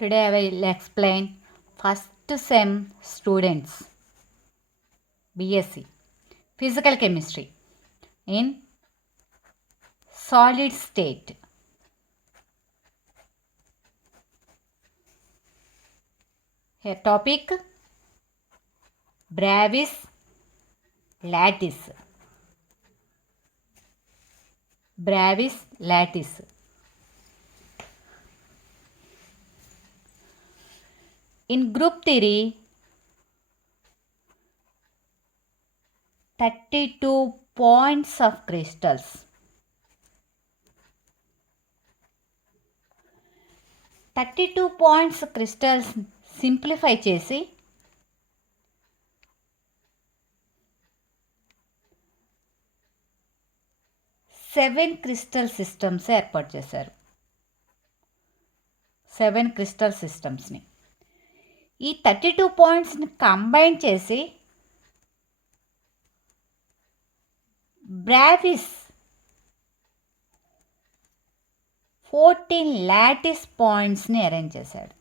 Today I will explain first sem students BSc Physical Chemistry in solid state. Here topic Bravais lattice. Bravais lattice. In group theory, 32 points of crystals. 32 points crystals simplify చేసి 7 crystal systems ఏర్పాటు చేశారు. 7 క్రిస్టల్ సిస్టమ్స్ని ఈ 32 పాయింట్స్ని కంబైన్ చేసి బ్రావిస్ 14 లాటిస్ పాయింట్స్ని అరేంజ్ చేశాడు.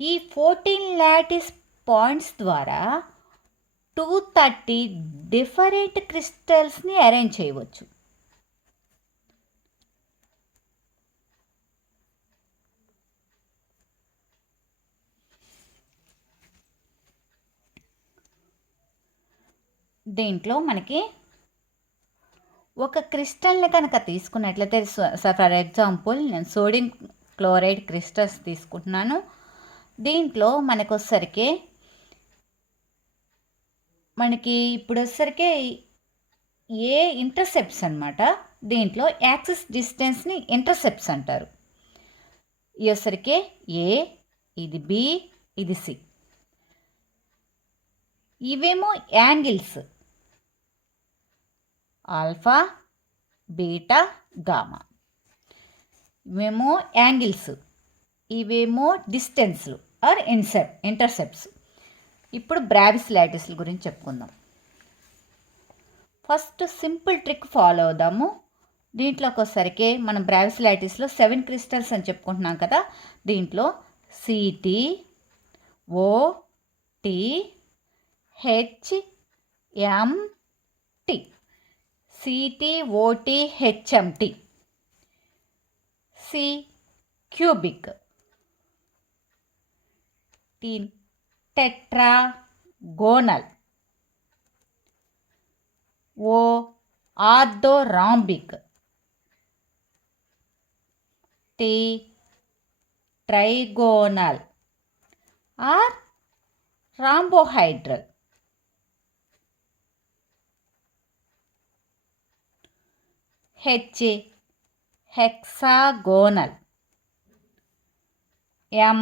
ఈ 14 లాటిస్ పాయింట్స్ ద్వారా 230 డిఫరెంట్ క్రిస్టల్స్ని అరేంజ్ చేయవచ్చు. దీంట్లో మనకి ఒక క్రిస్టల్ని కనుక తీసుకున్నట్లయితే ఫర్ ఎగ్జాంపుల్ నేను సోడియం క్లోరైడ్ క్రిస్టల్స్ తీసుకుంటున్నాను. దీంట్లో మనకి ఇప్పుడు వచ్చేసరికి ఏ ఇంటర్సెప్ట్స్ అనమాట. దీంట్లో యాక్సిస్ డిస్టెన్స్ని ఇంటర్సెప్ట్స్ అంటారు. ఈ వచ్చేసరికి ఏ, ఇది బి, ఇది సి. ఇవేమో యాంగిల్స్, ఆల్ఫా, బీటా, గామా. ఇవేమో యాంగిల్స్, ఇవేమో డిస్టెన్స్లు ఆర్ ఇంటర్సెప్ట్స్. ఇప్పుడు బ్రావిస్ లాటిస్ల గురించి చెప్పుకుందాం. ఫస్ట్ సింపుల్ ట్రిక్ ఫాలో అవుదాము. దీంట్లోకి వచ్చేసరికి మనం బ్రావిస్ లాటిస్లో 7 క్రిస్టల్స్ అని చెప్పుకుంటున్నాం కదా. దీంట్లో CT, OT, HMT, CT, OT, HMT. C cubic, T tetragonal, O orthorhombic, T trigonal or rhombohedral. H hexagonal, M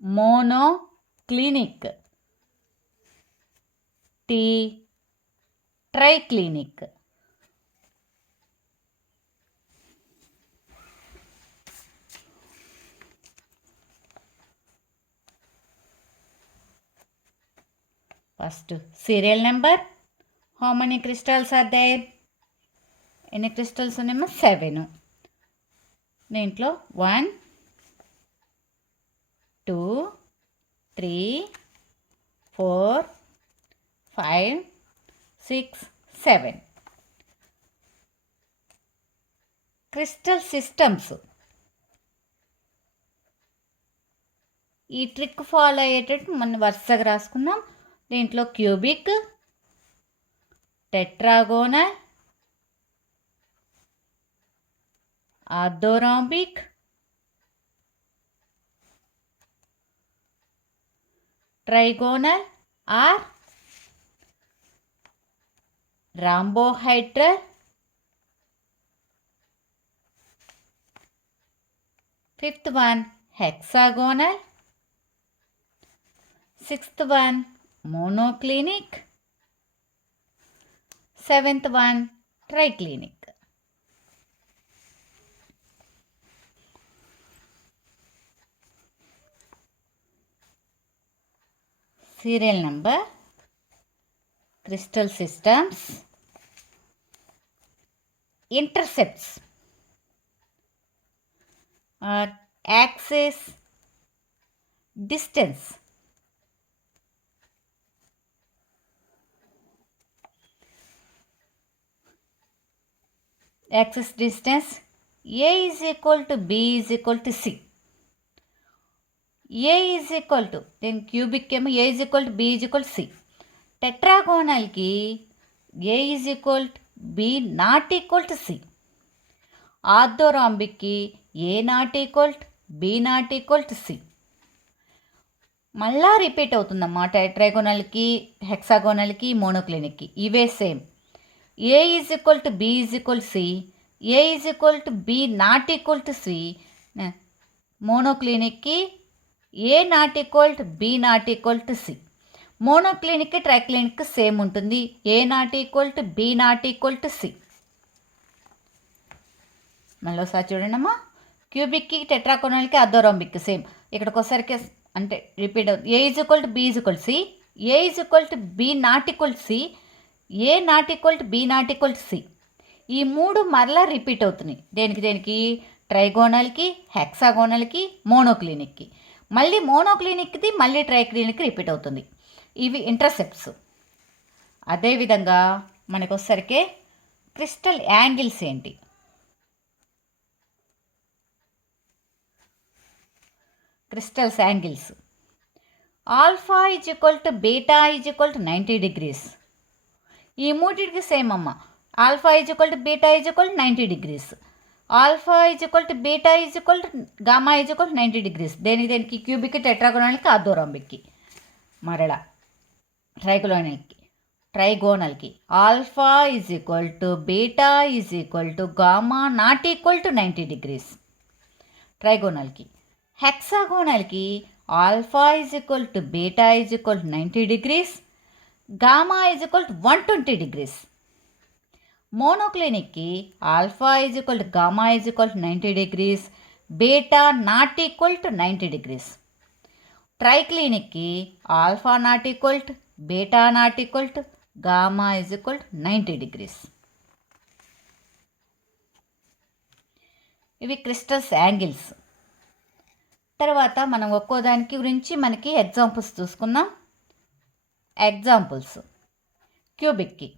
monoclinic, T triclinic. First serial number, how many crystals are there? ఎన్ని క్రిస్టల్స్ ఉన్నాయేమో 7. దీంట్లో 1 2 3 4 5 6 7 crystal systems. ఈ trick follow అయ్యేటట్టు మనం వరుసగా రాసుకుందాం. దీంట్లో cubic, tetragonal, orthorhombic, trigonal or rhombohedral, fifth one hexagonal, sixth one monoclinic, seventh one triclinic. Serial number, crystal systems, intercepts are axis, distance. Axis, distance. A is equal to B is equal to C. A is equal to, then cubic ఏమో A is equal to B is equal to C. టెట్రాగోనల్కి A is equal to B not equal to C. ఆర్థోరాంబిక్కి A not equal to B not equal to C. మళ్ళా రిపీట్ అవుతుందమ్మా టెట్రాగోనల్కి, హెక్సాగోనల్కి, మోనోక్లినిక్కి ఇవే same. A is equal to B is equal to C. A is equal to B not equal to C. మోనోక్లినిక్కి A not equal to B not equal to C. మోనోక్లినిక్కి ట్రైక్లినిక్కి same ఉంటుంది. A not equal to B not equal to C. మళ్ళీసారి చూడండమ్మా, క్యూబిక్కి, టెట్రాకోనల్కి, అర్థోరాంబిక్కి సేమ్. ఇక్కడికి ఒకసారికి అంటే రిపీట్ అవుతుంది. A is equal to B is equal to C. A is equal to B not equal to C. A not equal to B not equal to C. ఈ మూడు మరలా రిపీట్ అవుతున్నాయి. దేనికి? ట్రైగోనల్కి, హెక్సాగోనల్కి, మోనోక్లినిక్కి. మళ్ళీ మోనోక్లినిక్ది మళ్ళీ ట్రైక్లినిక్కి రిపీట్ అవుతుంది. ఇవి ఇంటర్సెప్ట్స్. అదేవిధంగా మనకు వచ్చేసరికి క్రిస్టల్ యాంగిల్స్ ఏంటి? Crystals angles alpha is equal to beta is equal to 90 degrees. ఈ మూటికి సేమ్ అమ్మ. Alpha is equal to beta is equal to 90 degrees. Alpha is equal to beta is equal to gamma is equal to 90 degrees. దేనికి? క్యూబిక్కి, టెట్రాగోనల్కి, ఆర్థోరాంబిక్కి. మరలా ట్రైగోనల్కి alpha is equal to beta is equal to gamma not equal to 90 degrees. ట్రైగోనల్కి. హెక్సాగోనల్కి alpha is equal to beta is equal to 90 degrees. Gamma is equal to 120 degrees. మోనోక్లినిక్కి alpha is equal to gamma is equal to 90 degrees. Beta not equal to 90 degrees. ట్రైక్లినిక్కి alpha not equal to beta not equal to gamma is equal to 90 degrees. ఇవి crystals angles. తర్వాత మనం ఒక్కో దానికి గురించి మనకి examples చూసుకుందాం. ఎగ్జాంపుల్స్: క్యూబిక్కి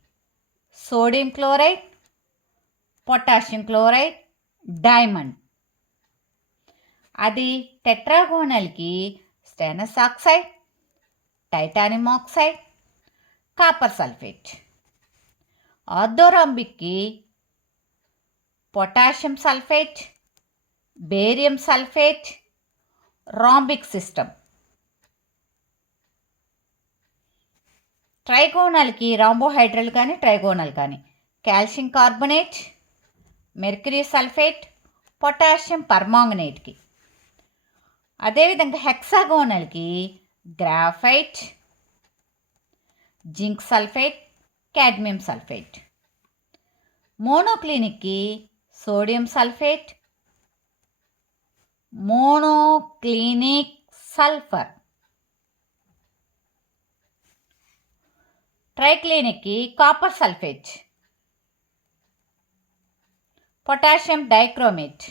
sodium chloride, potassium chloride, diamond. అది టెట్రాగోనల్కి stannous oxide, titanium oxide, copper sulphate. ఆర్థోరాంబిక్కి potassium sulphate, barium sulphate, rhombic system. ట్రైగోనల్కి రాంబోహైడ్రల్ కానీ, ట్రైగోనల్ కానీ calcium carbonate, mercury sulphate, potassium పర్మాంగనేట్కి. అదేవిధంగా హెక్సాగోనల్కి graphite, zinc sulphate, cadmium sulphate. మోనోక్లినిక్కి సోడియం సల్ఫేట్, మోనోక్లినిక్ సల్ఫర్. ట్రైక్లినిక్కి copper sulphate, potassium dichromate.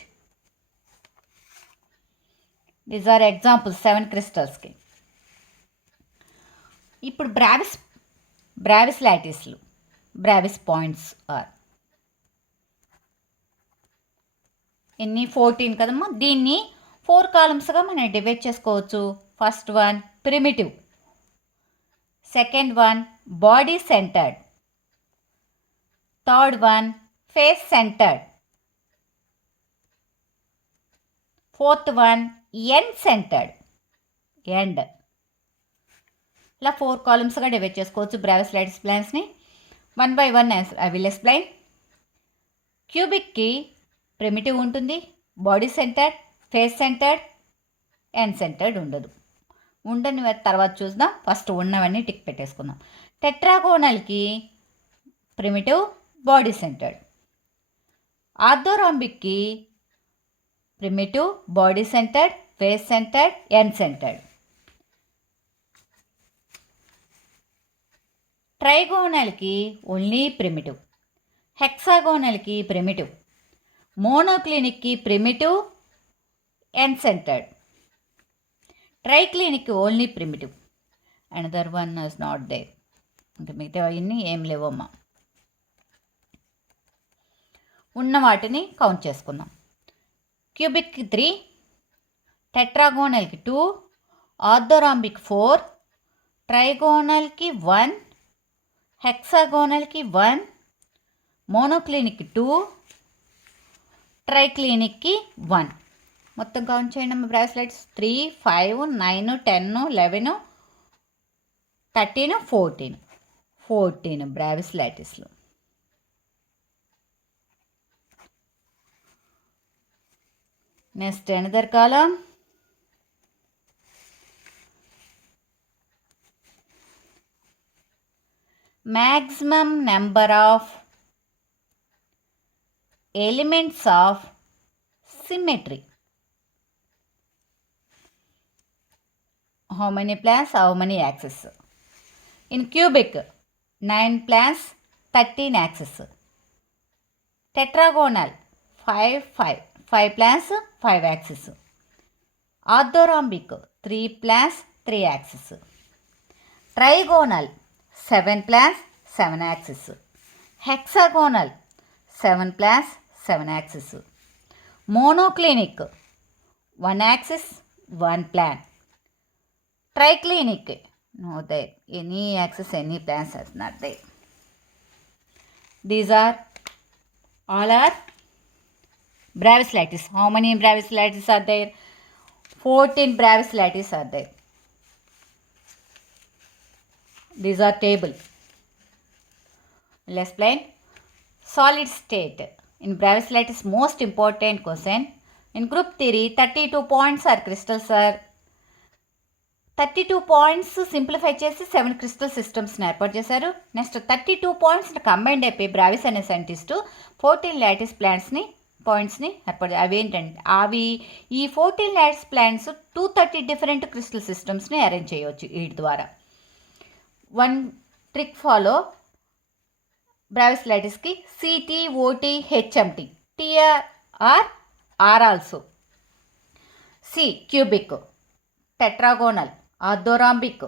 These are examples 7 క్రిస్టల్స్కి. ఇప్పుడు బ్రావిస్ లాటిస్లు, బ్రావిస్ పాయింట్స్ ఆర్ ఎన్ని 14 కదమ్మా. దీన్ని 4 కాలమ్స్గా మనం డివైడ్ చేసుకోవచ్చు. First one primitive, second one body centred, third one face centred, fourth one end centred, end. ఇలా 4 కాలమ్స్గా డివైడ్ చేసుకోవచ్చు బ్రావిస్ లాటిస్ ప్లాన్స్ని. 1 by 1 ఐ విల్ ఎక్స్ప్లెయిన్. క్యూబిక్కి ప్రిమిటివ్ ఉంటుంది, body centred, face centred, end centred ఉండదు. ఉండని తర్వాత చూద్దాం. ఫస్ట్ ఉన్నవన్నీ టిక్ పెట్టేసుకుందాం. టెట్రాగోనల్కి ప్రిమిటివ్, బాడీ సెంటర్డ్. ఆర్థోరాంబిక్కి primitive, body centred, face centred, end centred. ట్రైగోనల్కి ఓన్లీ ప్రిమిటివ్, హెక్సాగోనల్కి ప్రిమిటివ్, మోనోక్లినిక్కి primitive, n-centered. Triclinic only primitive. Another one is not there. ఇంకా మిగతా అవన్నీ ఏం లేవమ్మా. ఉన్న వాటిని కౌంట్ చేసుకుందాం. క్యూబిక్కి 3, టెట్రాగోనల్కి 2, ఆర్థోరాంబిక్ 4, ట్రైగోనల్కి 1, హెక్సాగోనల్కి 1, మోనోక్లినిక్కి 2, ట్రైక్లినిక్కి 1. మొత్తం కౌంట్ చేయండి అమ్మ. బ్రాస్లెట్స్ 3, 5, 9, 10, 11, 13, 14 బ్రావిస్లైటిస్లు. Next another column. maximum number of elements of symmetry. How many planes, how many axes? In cubic, 9 planes, 13 axes. Tetragonal, 5 planes, 5 axes. Orthorhombic, 3 planes, 3 axes. Trigonal, 7 planes, 7 axes. Hexagonal, 7 planes, 7 axes. Monoclinic, 1 axis, 1 plane. Triclinic, no there. Any axis, any planes is not there. These are all are Bravislitis. How many Bravislitis are there? 14 Bravislitis are there. These are table. Let's explain. Solid state. In Bravislitis, most important question. In group theory, 32 points are crystals are. 32 points simplify చేసి 7 crystal systems ఏర్పాటు చేశారు. నెక్స్ట్ 32 points combined అయిపోయి బ్రావిస్ అనే సైంటిస్ట్ 14 లాటిస్ ప్లాంట్స్ని పాయింట్స్ని ఏర్పాటు. అవి ఏంటంటే ఈ 14 లాటిస్ ప్లాంట్స్ 230 డిఫరెంట్ క్రిస్టల్ సిస్టమ్స్ని అరేంజ్ చేయవచ్చు వీటి ద్వారా. వన్ ట్రిక్ ఫాలో బ్రావిస్లైటిస్కి CT, OT, HMT, TR, or also. C cubic, tetragonal, orthorhombic,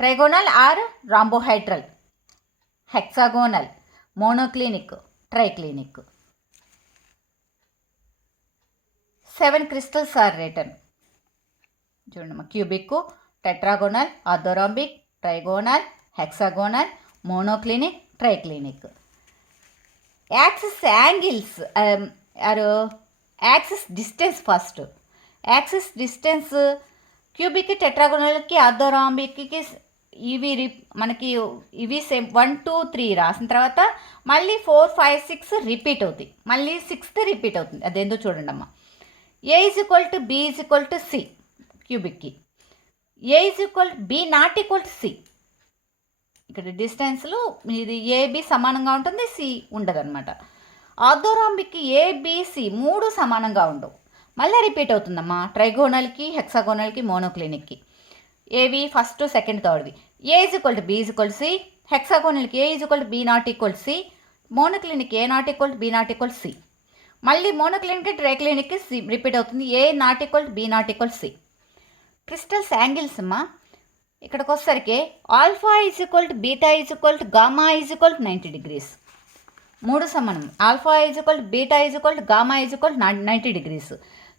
trigonal or rhombohedral, hexagonal, monoclinic, triclinic. 7 crystals are written. చూడమ్మా, cubic, tetragonal, orthorhombic, trigonal, hexagonal, monoclinic, triclinic. Axis angles axis distance first. Axis distance క్యూబిక్కి, టెట్రాగోనల్కి, ఆర్థోరాంబిక్కి మనకి ఇవి సేమ్ 1, 2, 3 రాసిన తర్వాత మళ్ళీ 4, 5, 6 రిపీట్ అవుతాయి. మళ్ళీ 6th రిపీట్ అవుతుంది. అదేందో చూడండి అమ్మా. A is equal to B is equal to C క్యూబిక్కి. A is equal to B not equal to C. ఇక్కడ డిస్టెన్స్లో ఇది ఏబి సమానంగా ఉంటుంది, సి ఉండదు అనమాట. ఆర్థోరాంబిక్కి ఏబిసి 3 సమానంగా ఉండవు. మళ్ళీ రిపీట్ అవుతుందమ్మా. ట్రైగోనల్కి, హెక్సాగోనల్కి, మోనోక్లినిక్కి. ఏవి ఫస్ట్, సెకండ్, థర్డ్వి. A is equal to b is equal to c. హెక్సాగోనల్కి a is equal to b not equal to c. Monoclinic a not equal to b not equal to c. మళ్ళీ మోనోక్లినిక్కి, ట్రైక్లినిక్కి సి రిపీట్ అవుతుంది. A not equal to b not equal to c. Crystals angles అమ్మా ఇక్కడికి వచ్చేసరికి alpha is equal to beta is equal to gamma is equal to 90 degrees. 3 సమానం. Alpha is equal to beta is equal to gamma is equal to 90 degrees.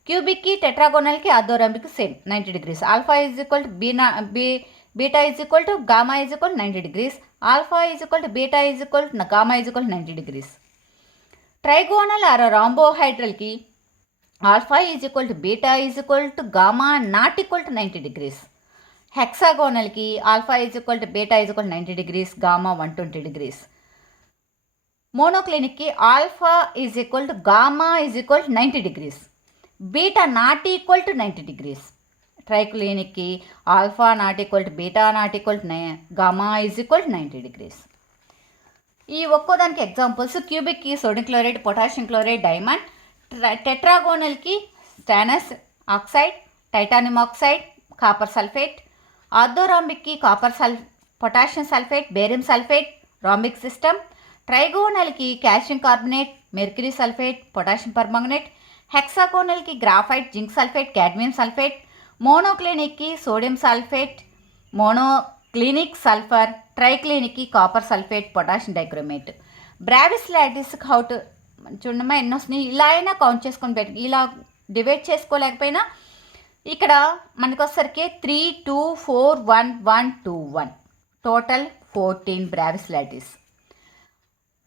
క్యూబిక్కి, టెట్రాగోనల్కి, ఆర్థోరాంబిక్కి same 90 degrees. Alpha is equal to beta is equal to gamma is equal to 90 degrees. Alpha is equal to beta is equal to gamma is equal to 90 degrees. Trigonal or రాంబోహైడ్రల్కి alpha is equal to beta is equal to gamma not equal to 90 degrees. హెక్సాగోనల్కి alpha is equal to beta is equal to 90 degrees, gamma 120 degrees. మోనోక్లినిక్కి alpha is equal to gamma is equal to 90 degrees, beta not equal to 90 degrees. ట్రైక్లినిక్కి alpha not equal to beta not equal to gamma is equal to 90 degrees. ఈ ఒక్కోదానికి examples. క్యూబిక్కి sodium chloride, potassium chloride, diamond. టెట్రాగోనల్కి stannous oxide, titanium oxide, copper sulphate. ఆర్థోరాంబిక్కి potassium sulphate, barium sulphate, rhombic system. ట్రైగోనల్కి calcium carbonate, mercury sulphate, potassium permanganate. హెక్సాగోనల్కి graphite, zinc sulphate, cadmium sulphate. మోనోక్లినిక్కి sodium sulphate, monoclinic sulphur. ట్రైక్లినిక్కి copper sulphate, potassium dichromate. బ్రావిస్లాటిస్కి how to చూడమ్మా ఎన్ని వస్తున్నాయి, ఇలా అయినా కౌంట్ చేసుకొని పెట్టి ఇలా డివైడ్ చేసుకోలేకపోయినా ఇక్కడ మనకు వచ్చేసరికి 3, 2, 4, 1, 1, 2, 1 టోటల్ 14 బ్రావిస్లాటిస్.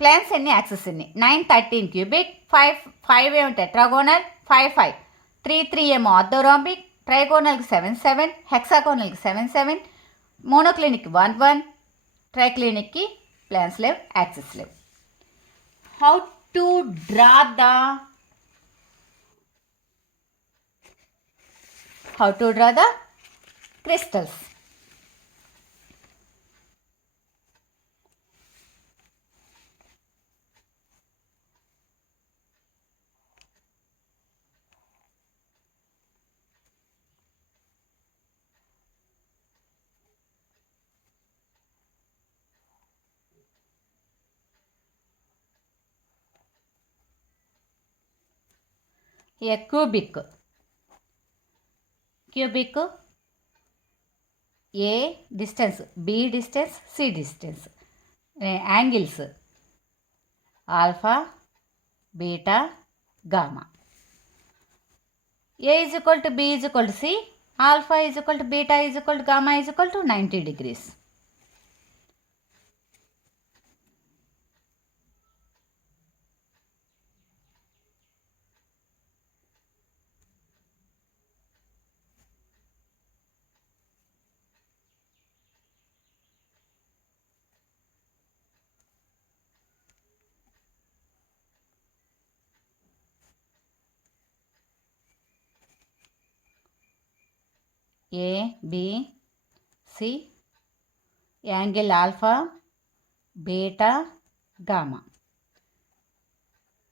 ప్లాన్స్ ఎన్ని, యాక్సెస్ ఎన్ని? 9, 13 క్యూబిక్, 5 ఏమో టెట్రాగోనల్, 5, 5, 3, 3 ఏమో ఆర్థోరాంబిక్. ట్రైగోనల్కి 7, 7, హెక్సాగోనల్కి 7, 7, మోనోక్లినిక్కి 1, 1, ట్రైక్లినిక్కి ప్లాన్స్ లేవు, యాక్సెస్ లేవు. How to draw the crystals. A cubic A distance, B distance, C distance. Angles alpha, beta, gamma. A is equal to B is equal to C. Alpha is equal to beta is equal to gamma is equal to 90 degrees. A, B, C, angle alpha, beta, gamma.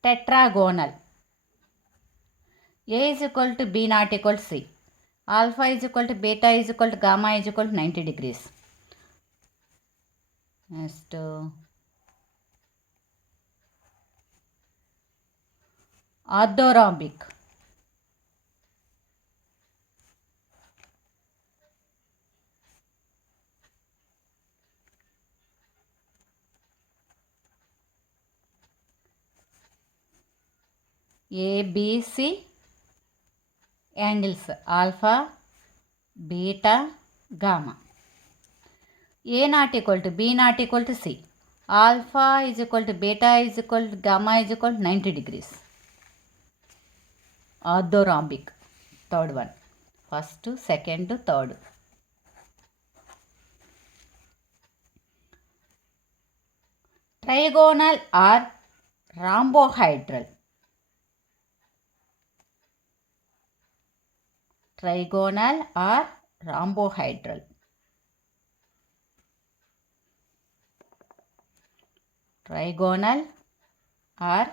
Tetragonal. A is equal to B not equal to C. Alpha is equal to beta is equal to gamma is equal to 90 degrees. Next, orthorhombic. A, B, C angles alpha, beta, gamma. A not equal to B not equal to C. Alpha is equal to beta is equal to gamma is equal to 90 degrees. Orthorhombic, third one. First, second, third. Trigonal or rhombohedral. Trigonal or rhombohedral. Trigonal or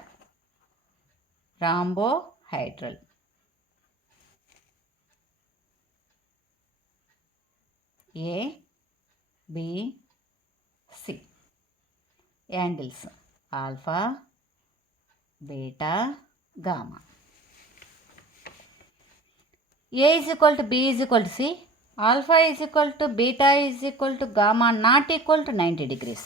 rhombohedral. A, B, C. Angles alpha, beta, gamma. A is equal to B is equal to C. Alpha is equal to beta is equal to gamma not equal to 90 degrees.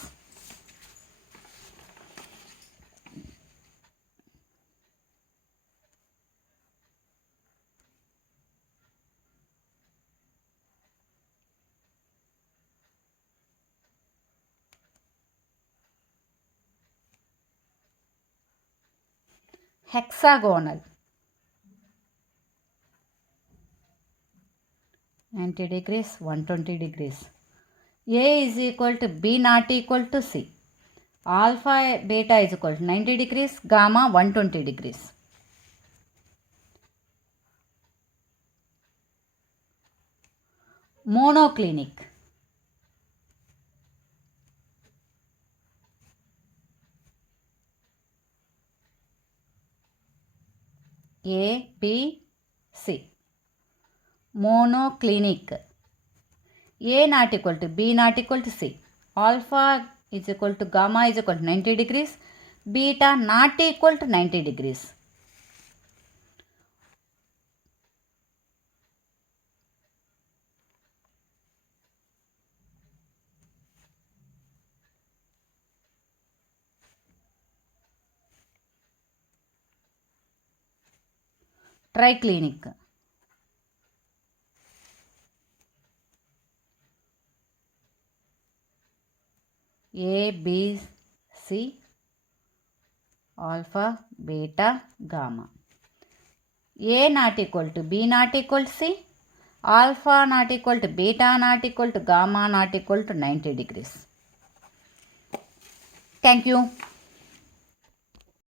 Hexagonal. 90 degrees, 120 degrees. A is equal to B not equal to C. Alpha beta is equal to 90 degrees, gamma 120 degrees. Monoclinic. A, B, C. Monoclinic. A not equal to B not equal to C. Alpha is equal to gamma is equal to 90 degrees. Beta not equal to 90 degrees. ట్రైక్లినిక్. ABC alpha beta gamma. A not equal to B not equal to C, alpha not equal to beta not equal to gamma not equal to 90 degrees. Thank you.